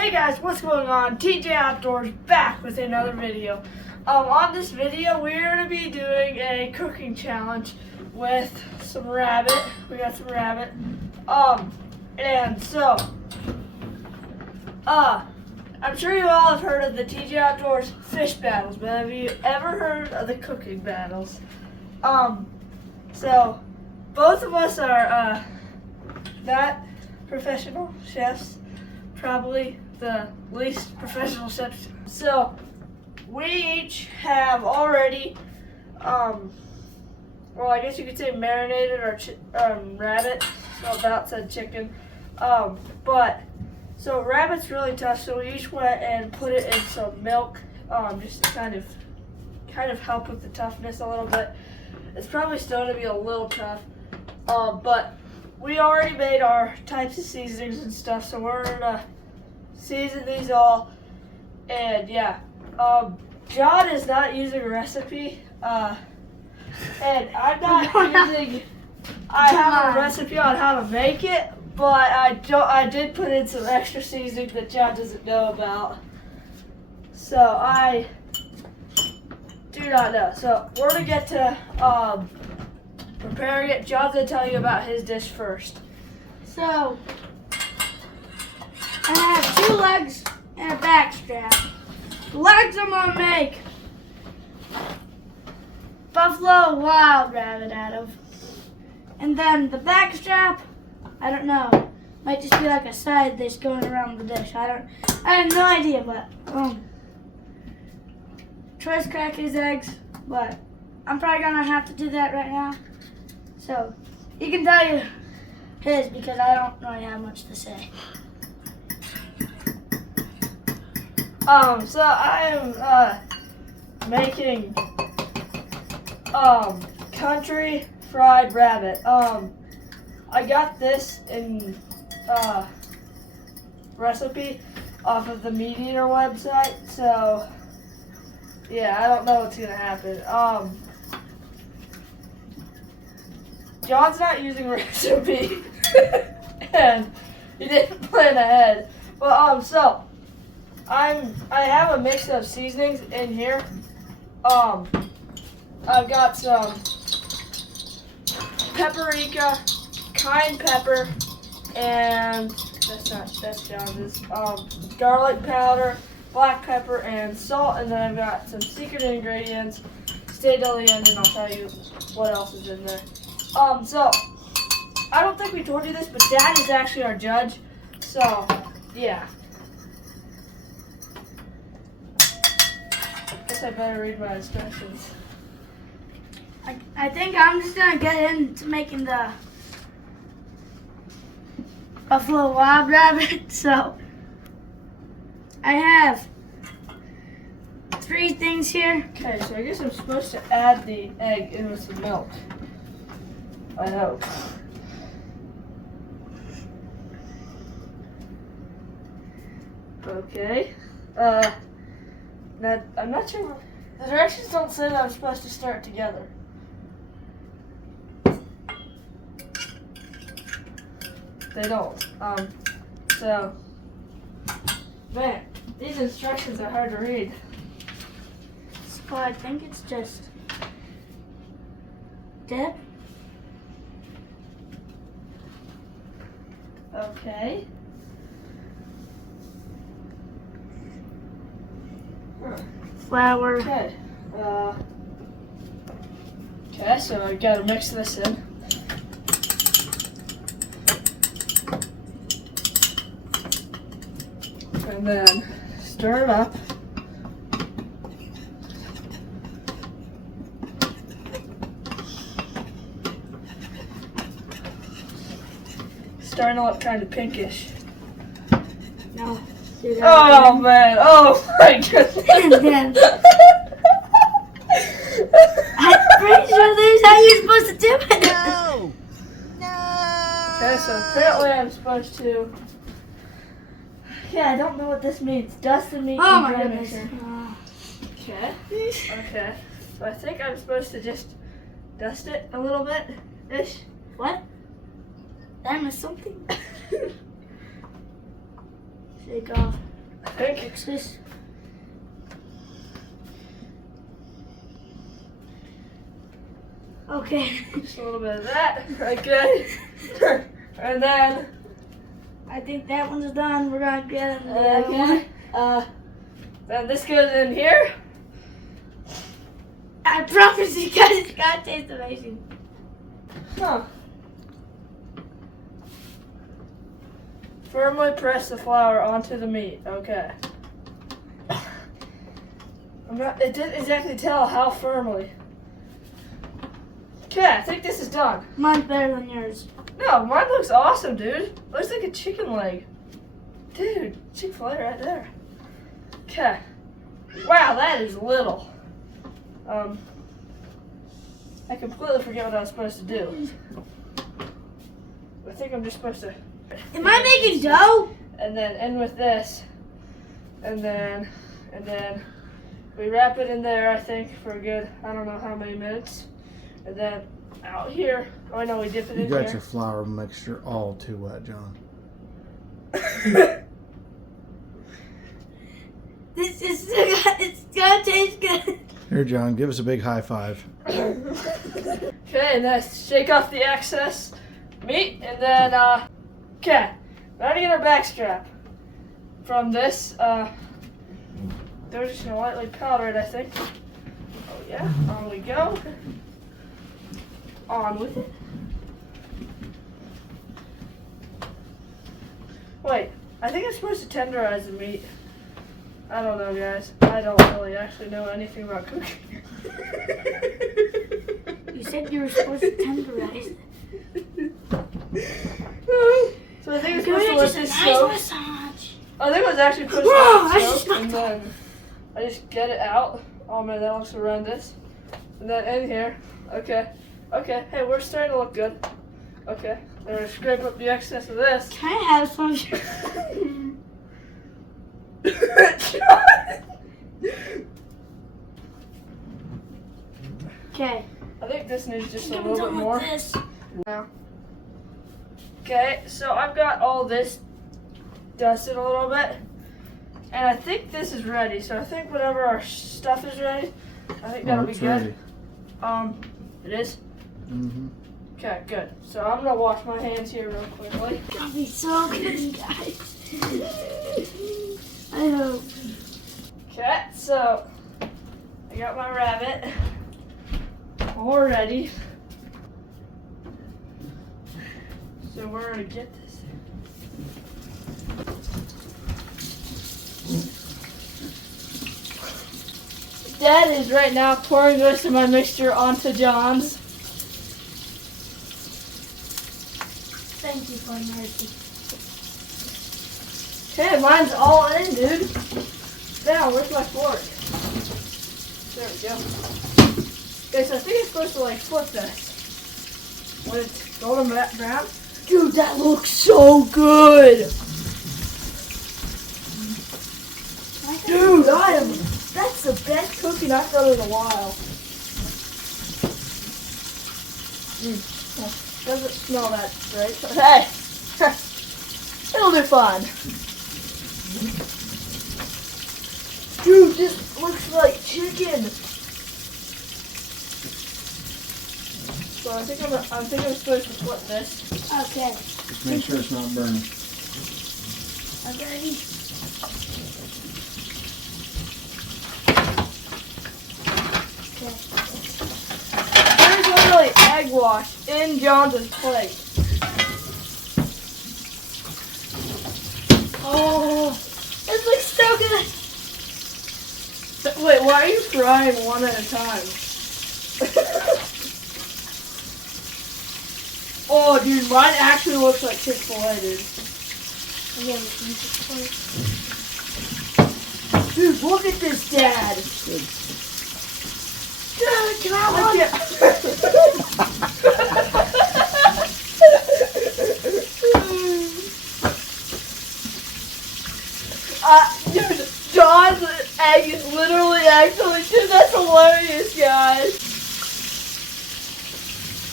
Hey guys, what's going on? TJ Outdoors back with another video. On this video, we're going to be doing a cooking challenge with some rabbit. We got some rabbit. And so, I'm sure you all have heard of the TJ Outdoors fish battles, but have you ever heard of the cooking battles? So, both of us are, not professional chefs. Probably the least professional chefs. So we each have already, well, I guess you could say marinated our rabbit. So about said chicken. But so rabbit's really tough. So we each went and put it in some milk, just to kind of help with the toughness a little bit. It's probably still gonna be a little tough, but we already made our types of seasonings and stuff, so we're gonna season these all. And yeah, John is not using a recipe, and I'm not using. I have a recipe on how to make it, but I did put in some extra seasoning that John doesn't know about. So I do not know. So we're gonna get to preparing it. John's gonna tell you about his dish first. So, I have 2 legs and a back strap. The legs I'm gonna make buffalo wild rabbit out of. And then the back strap, I don't know. Might just be like a side dish going around the dish. I have no idea, but choice crackers, eggs, but I'm probably gonna have to do that right now. So, he can tell you his because I don't really have much to say. So I am making country fried rabbit. I got this in recipe off of the Meat Eater website. So yeah, I don't know what's gonna happen. John's not using a recipe, and he didn't plan ahead. But so I have a mix of seasonings in here. I've got some paprika, cayenne pepper, and that's John's. Garlic powder, black pepper, and salt. And then I've got some secret ingredients. Stay till the end, and I'll tell you what else is in there. So, I don't think we told you this, but Dad is actually our judge. So, yeah. Guess I better read my instructions. I think I'm just gonna get into making the buffalo wild rabbit. So, I have 3 things here. Okay, so I guess I'm supposed to add the egg in with some milk. I hope. Okay. Now, I'm not sure. The directions don't say that I'm supposed to start together. They don't. So, man, these instructions are hard to read. So I think it's just dip. Okay. Flour. Okay. Okay, so I gotta mix this in. And then stir it up. Starting to look kind of pinkish. No. Oh man! Oh my goodness! I'm pretty sure this is how you're supposed to do it. No! Okay, so apparently I'm supposed to. Yeah, I don't know what this means. Dust the meat. Oh my dry goodness. mixture. Okay. Okay. So I think I'm supposed to just dust it a little bit, ish. What? That was something. Shake off. think. Fix this. Okay. Just a little bit of that. Okay. And then. I think that one's done. We're gonna get in the other one. Then this goes in here. I promise you guys, it's gonna taste amazing. Huh. Firmly press the flour onto the meat. Okay. It didn't exactly tell how firmly. Okay, I think this is done. Mine's better than yours. No, mine looks awesome, dude. Looks like a chicken leg. Dude, Chick-fil-A right there. Okay. Wow, that is little. I completely forget what I was supposed to do. I think I'm just supposed to. Am I making dough? And then end with this. And then we wrap it in there, I think, for a good, I don't know how many minutes. And then out here, oh no, we dip it in You here. got your flour mixture all too wet, John. This is it's gonna taste good. Here, John, give us a big high five. Okay, and then shake off the excess meat, and then, okay, now to get our back strap. From this, they're just gonna lightly powder it, I think. Oh yeah, on we go. On with it. Wait, I think I'm supposed to tenderize the meat. I don't know, guys. I don't really actually know anything about cooking. You said you were supposed to tenderize it. So I think it's Give supposed to me let just a this nice soak. massage. I think it was actually supposed to Whoa, let I it just soak, and then I just get it out. Oh man, that looks horrendous. And then in here, okay, hey, we're starting to look good. Okay, I'm gonna scrape up the excess of this. Can I have some? Okay. I think this needs just a I'm little bit done more. with this. Now. Okay, so I've got all this dusted a little bit, and I think this is ready. So I think whenever our stuff is ready, I think that'll be it's good. ready. It is? Mm-hmm. Okay, good. So I'm gonna wash my hands here real quickly. That'll be so good, guys. I hope. Okay, so I got my rabbit all ready. So we're gonna get this. Dad is right now pouring the rest of my mixture onto John's. Thank you for mercy. Okay, mine's all in, dude. Now, where's my fork? There we go. Okay, so I think it's supposed to like flip this. When it's golden brown. Dude, that looks so good! Dude, that's the best cooking I've done in a while. Well, doesn't smell that great, but hey, it'll do fine. Dude, this looks like chicken. So I think I'm supposed to flip this. Okay. Just make sure it's not burning. Okay. There's literally egg wash in John's plate. Oh, This looks so good. wait, why are you frying one at a time? Oh, dude, mine actually looks like Chick-fil-A, dude. Again, Dude, look at this, Dad. Dad, can I have one? Dude, John's egg is literally actually, dude, that's hilarious, guys.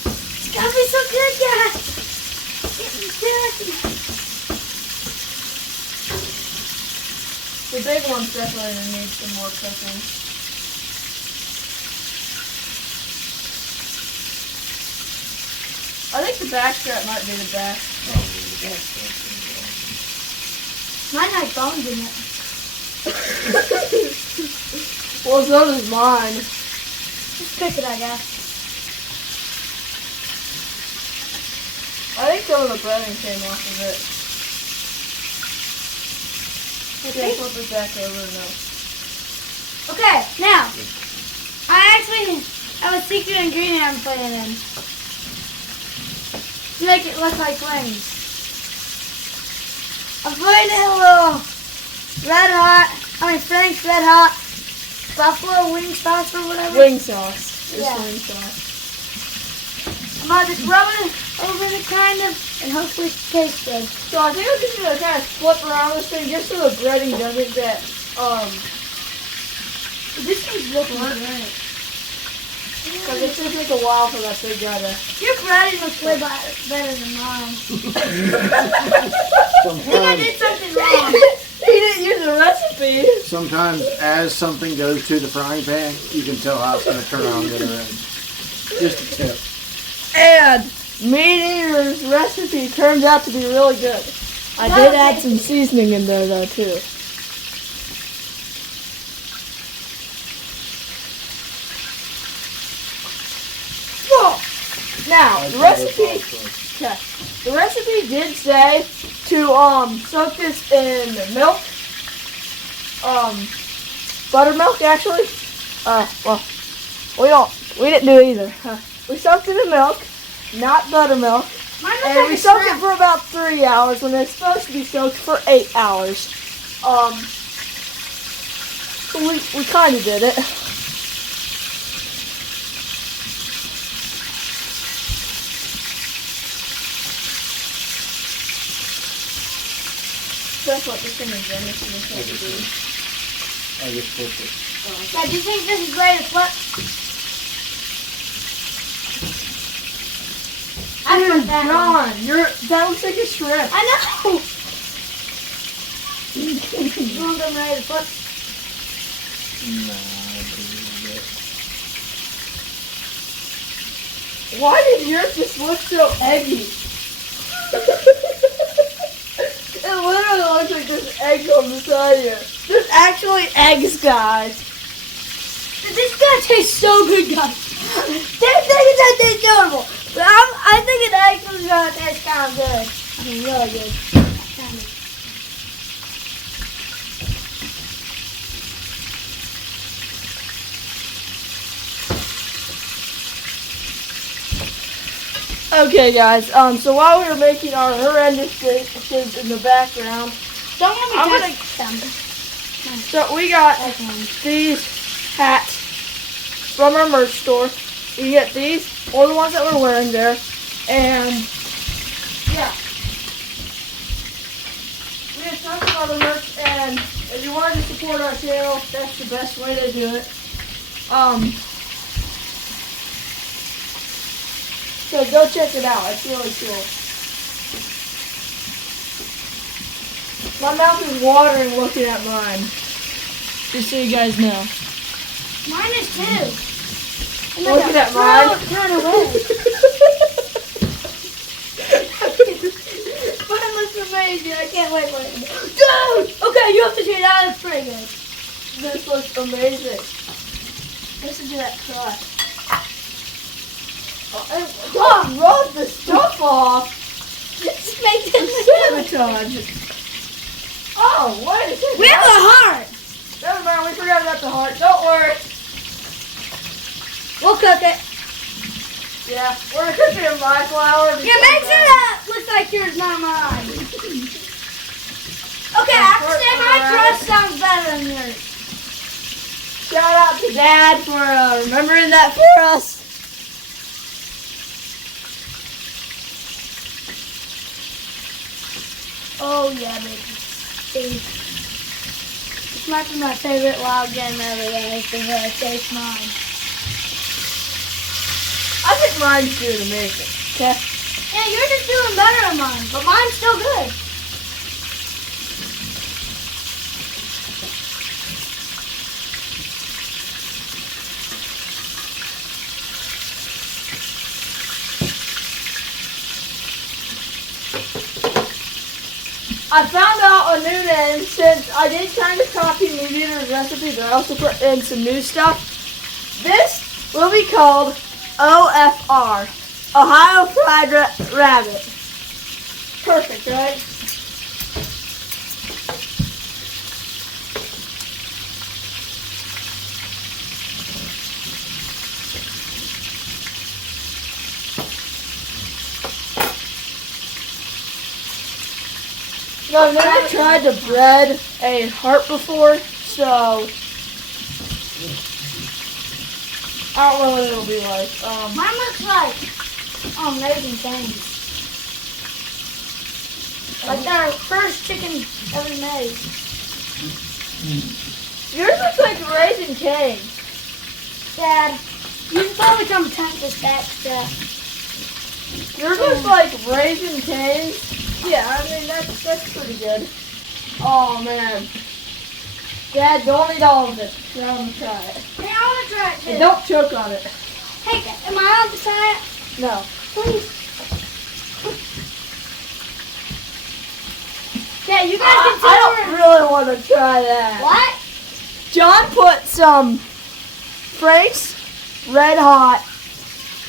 It's gonna be so good, guys. The big one's definitely gonna need some more cooking. I think the backstrap might be the best. Mine had bones in it. Well, so does mine. Just pick it, I guess. I think some of the breading came off of it. Okay, flip it back over now. Okay, now, I actually have a secret ingredient I'm putting in to make it look like wings. I'm putting in a little Frank's Red Hot buffalo wing sauce or whatever. Wing sauce. Just Yeah. wing sauce. I'm gonna just rub it over it kind of, and hopefully it tastes good. So I think I'm just gonna kind of flip around this thing just so the breading doesn't get This thing's looking great. because it should take a while for that big guy to. Your breading looks way better than mine. I think I Sometimes, did something wrong. He didn't use the recipe. sometimes as something goes to the frying pan, you can tell how it's going to turn out on the other end. Just a tip. And Meat Eater's recipe turned out to be really good. I did add some seasoning in there though too. Well, now the recipe. Okay. The recipe did say to soak this in milk. Buttermilk actually. Well, we didn't do either. We soaked it in milk, not buttermilk. Mine looks And like we a soaked it shrimp. for about 3 hours when it's supposed to be soaked for 8 hours. So we kind of did it. That's what this thing is in. This thing is supposed to be. I just pushed it. Yeah, do you think this is ready to flip? I put that one. John, that looks like a shrimp. I know! You want them ready to flip? Why did yours just look so eggy? It literally looks like there's eggs on the side here. There's actually eggs, guys. This guy tastes so good, guys. They're thinking that tastes terrible. But I think it actually gonna taste kind of good. I mean, really good. Okay, guys. So while we were making our horrendous dishes in the background, Don't let me I'm touch them. so we got these hats from our merch store. You can get these or the ones that we're wearing there, and yeah, we have tons of other merch. And if you wanted to support our channel, that's the best way to do it. So go check it out. It's really cool. My mouth is watering looking at mine. Just so you guys know. Mine is too. Looking at mine. Turn away. Mine looks amazing. I can't wait for it. Dude! Okay, you have to say that. It's pretty good. This looks amazing. Listen to that cry. Oh, rub the stuff off. Just make this Sabotage. Oh, wait a second. We have a heart. Never mind, we forgot about the heart. Don't worry. We'll cook it. Yeah, we're cooking in my flour. Yeah, make sure that looks like yours, not mine. Okay, I have to say my crust sounds better than yours. Shout out to Dad for remembering that for us. Oh yeah, baby. This might be my favorite wild game ever though, because I taste mine. I think mine's doing amazing. Okay. Yeah, yours is doing better than mine, but mine's still good. I found out a new name since I did kind of copy movie eater's recipe, but I also put in some new stuff. This will be called OFR, Ohio Fried Rabbit. Perfect, right? No, I've never tried to bread a heart before, so I don't know what it'll be like. Mine looks like Raisin Cane's. Like their first chicken ever made. Yours looks like Raisin Cane's. Dad, you should probably come attempt this extra. Yours looks like Raisin Cane's. Yeah, I mean that's pretty good. Oh man, Dad, don't eat all of it. I want to try it. Hey, I want to try it too. And don't choke on it. Hey, am I allowed to try it? No. Please. Yeah, you guys can tell I don't really want to try that. What? John put some Frank's Red Hot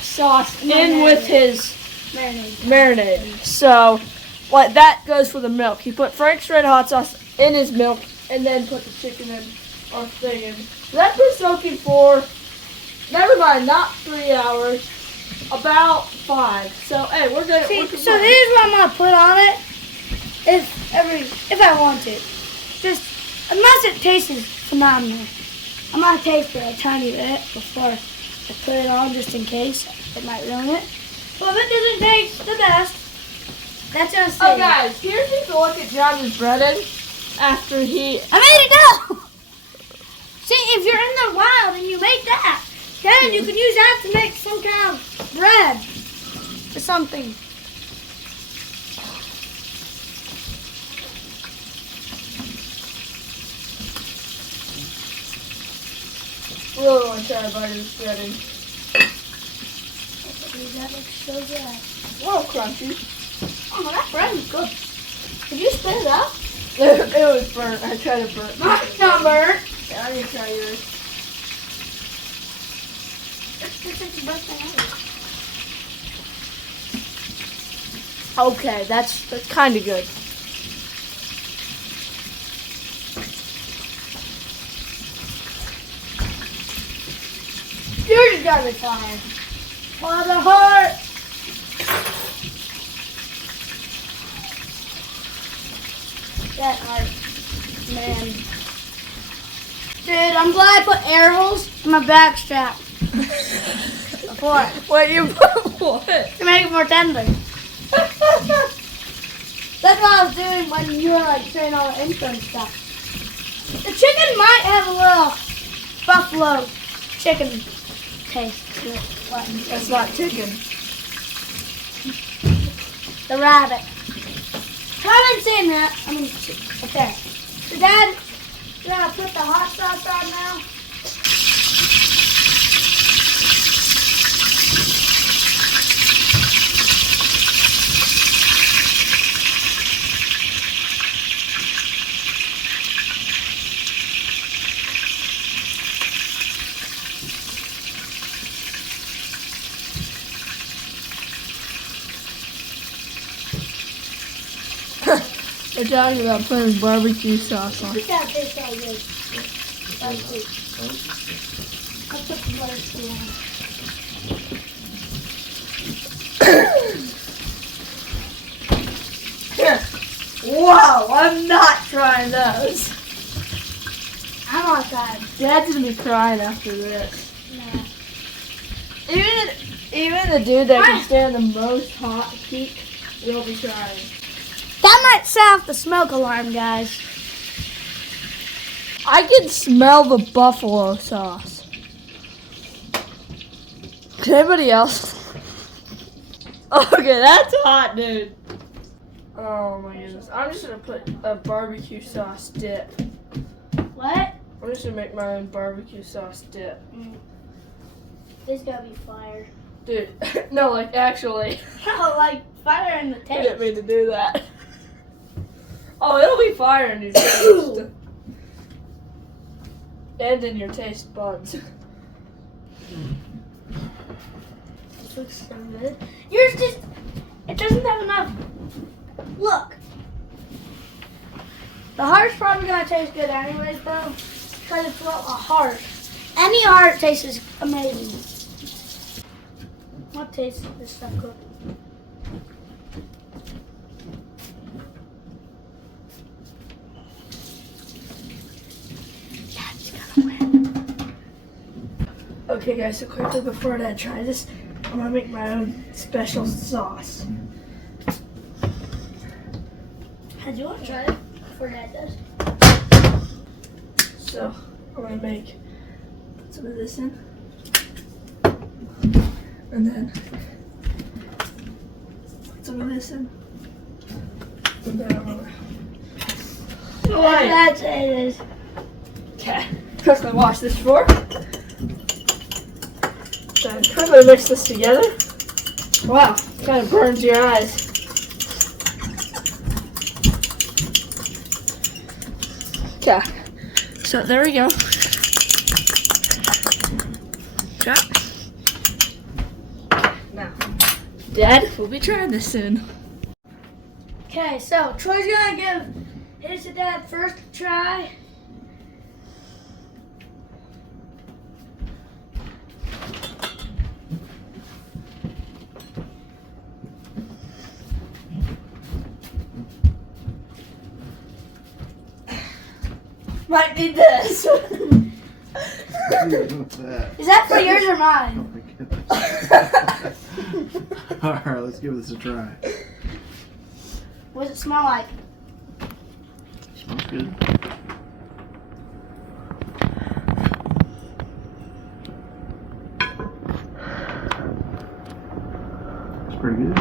sauce in with his marinade. So, like that goes for the milk. He put Frank's Red Hot sauce in his milk and then put the chicken in or thing in. That's been soaking for, never mind, not 3 hours, about 5. So, hey, we're good. See, so here's what I'm gonna put on it. If I want to, just unless it tastes phenomenal, I'm gonna taste it a tiny bit before I put it on, just in case it might ruin it. Well, if it doesn't taste the best, that's just Oh, guys, here's just a look at John's breaded after he. I made it now. See, if you're in the wild and you make that, then you can use that to make some kind of bread or something. Really want to try a bite of this breading. That looks so good. A little crunchy. Oh, that bread is good. Did you spit it out? It was burnt. I tried to burn it. Mine's not burnt. Yeah, I'm gonna try yours. It's your birthday. Okay, that's kind of good. Yours is gonna be fine. For the heart. That heart, man. Dude, I'm glad I put air holes in my back strap. Before. What you put what? To make it more tender. That's what I was doing when you were like saying all the intro and stuff. The chicken might have a little buffalo chicken taste to it. That's not chicken. The rabbit. I've been saying that. I mean, okay. So Dad, you want to put the hot sauce on now? We're talking about putting barbecue sauce on. Look at that tastes so good. That's good. I'll put the barbecue on. Wow, I'm not trying those. I'm all tired. Dad's gonna be crying after this. Nah. Even the dude that can stand the most hot heat will be crying. That might set off the smoke alarm, guys. I can smell the buffalo sauce. Can anybody else? Okay, that's hot, dude. Oh my goodness. I'm just gonna put a barbecue sauce dip. What? I'm just gonna make my own barbecue sauce dip. This gotta be fire. Dude, no, like actually. Oh, like fire in the I didn't taste. mean to do that. Oh, it'll be fire in your taste. And in your taste buds. This looks so good. Yours just, it doesn't have enough. Look. The heart's probably gonna taste good anyways, bro. Because it's a heart. Any heart tastes amazing. What tastes this stuff good? Dad's gonna win. Okay, guys, so quickly before I try this, I'm gonna make my own special sauce. How do you want to try it before Dad does? So, I'm gonna make some of this in. And then put some of this in. And then I'm gonna. That's it is. Okay, quickly wash this floor. Then I'm gonna mix this together. Wow, kind of burns your eyes. Okay, so there we go. Okay. Now, Dad, we'll be trying this soon. Okay, so Troy's gonna give his to Dad first try. Might need this. Is that for yours or mine? Alright, let's give this a try. What does it smell like? Smells good. It's pretty good.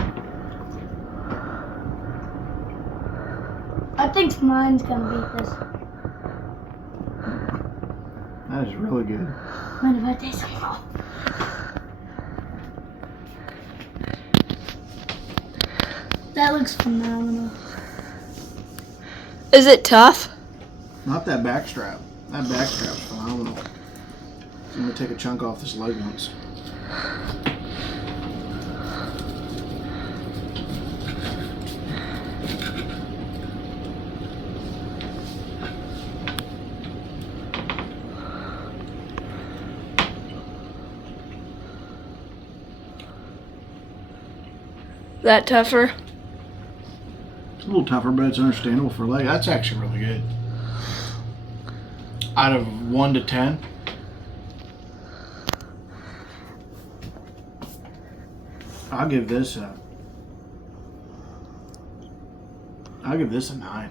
I think mine's gonna beat this. That is really good. Mind if I taste some more? That looks phenomenal. Is it tough? Not that backstrap. That backstrap's phenomenal. I'm gonna take a chunk off this leg once. That tougher? It's a little tougher, but it's understandable for a leg. That's actually really good. Out of 1 to 10, I'll give this a 9.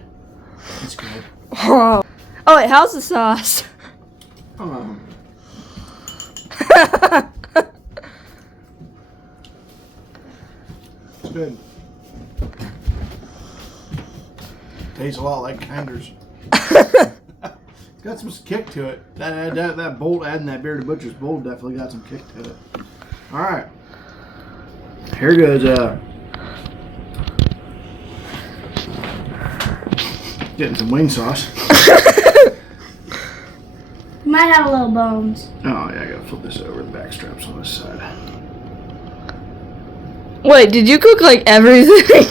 It's good. Oh, wait, how's the sauce? It's good. Tastes a lot like Kinder's. It's got some kick to it. That bolt, adding that bearded butcher's bolt, definitely got some kick to it. All right, here goes. Getting some wing sauce. You might have a little bones. Oh yeah, I gotta flip this over. The back straps on this side. Wait, did you cook like everything?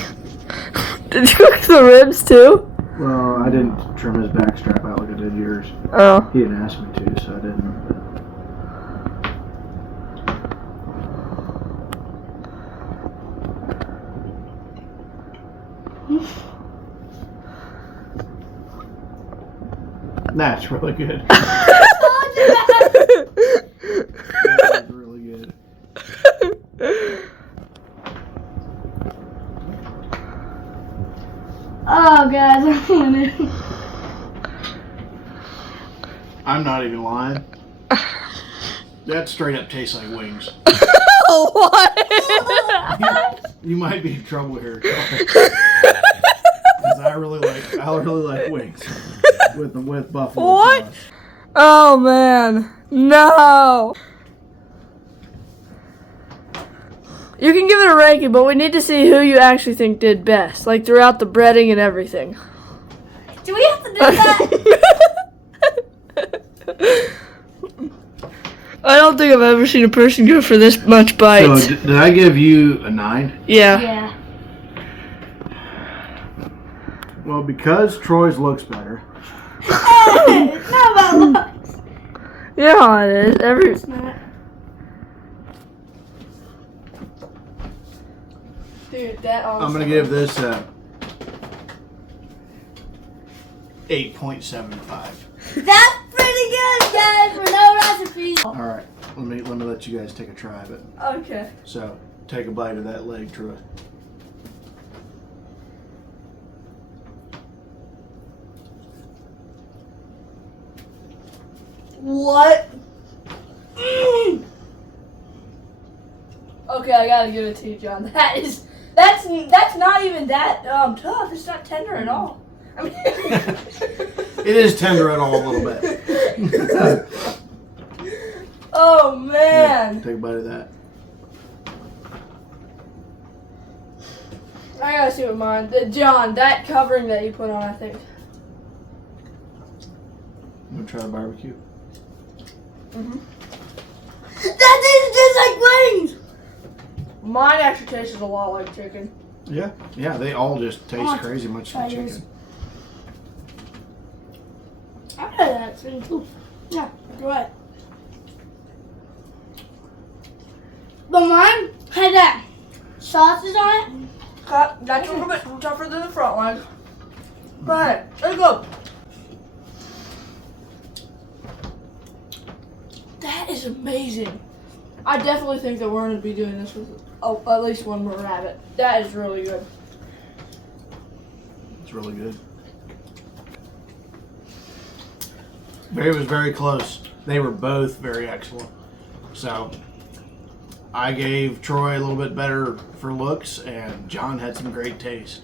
Did you cook the ribs too? Well, I didn't trim his back strap out like I did yours. Oh. He didn't ask me to, so I didn't. That's really good. That's really good. Oh, guys, I'm winning. I'm not even lying. That straight up tastes like wings. What? You might be in trouble here. Because I really like wings with buffalo What? sauce. Oh man, no. You can give it a ranking, but we need to see who you actually think did best, like throughout the breading and everything. Do we have to do that? I don't think I've ever seen a person go for this much bites. So did I give you a 9? Yeah. Yeah. Well, because Troy's looks better. Hey, it's not about looks. Yeah, it is. It's not. Dude, that I'm gonna give this a 8.75. That's pretty good, guys, for no recipes. All right, let me let you guys take a try of it. Okay. So take a bite of that leg, Troy. What? Okay, I gotta give it to you, John. That's not even that tough. It's not tender at all. I mean, It is tender at all a little bit. oh man. Take a bite of that. I gotta see what mine. John, that covering that you put on, I think. I'm gonna try the barbecue. That tastes just like wings. Mine actually tastes a lot like chicken. Yeah, they all just taste crazy much try like yours. chicken. I had that thing too. Yeah, you're right. But mine had that sausage on it. That's a little bit tougher than the front leg. Go ahead. Let's go. That is amazing. I definitely think that we're going to be doing this with at least one more rabbit. That is really good. It's really good. It was very close. They were both very excellent. So I gave Troy a little bit better for looks, and John had some great taste.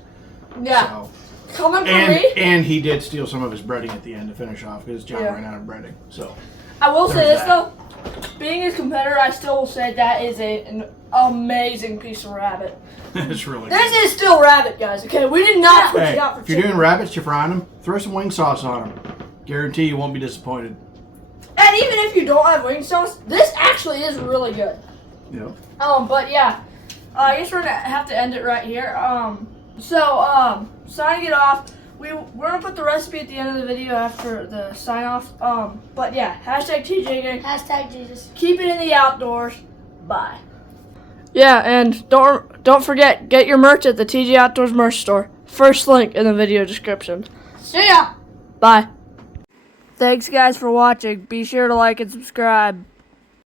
Yeah. So, Coming from me, and he did steal some of his breading at the end to finish off because John Yeah. ran out of breading. So I will say there's this that. though. Being his competitor, I still will say that is an amazing piece of rabbit. it's really This good. is still rabbit, guys. Okay, we did not switch Hey, it out for if you're chicken. doing rabbits, you're frying them, throw some wing sauce on them. Guarantee you won't be disappointed. And even if you don't have wing sauce, this actually is really good. You know. But yeah, I guess we're gonna have to end it right here. Signing it off. We're gonna put the recipe at the end of the video after the sign off. But yeah, hashtag TJ Gang. Hashtag Jesus. Keep it in the outdoors. Bye. Yeah, and don't forget, get your merch at the TJ Outdoors merch store. First link in the video description. See ya. Bye. Thanks guys for watching. Be sure to like and subscribe.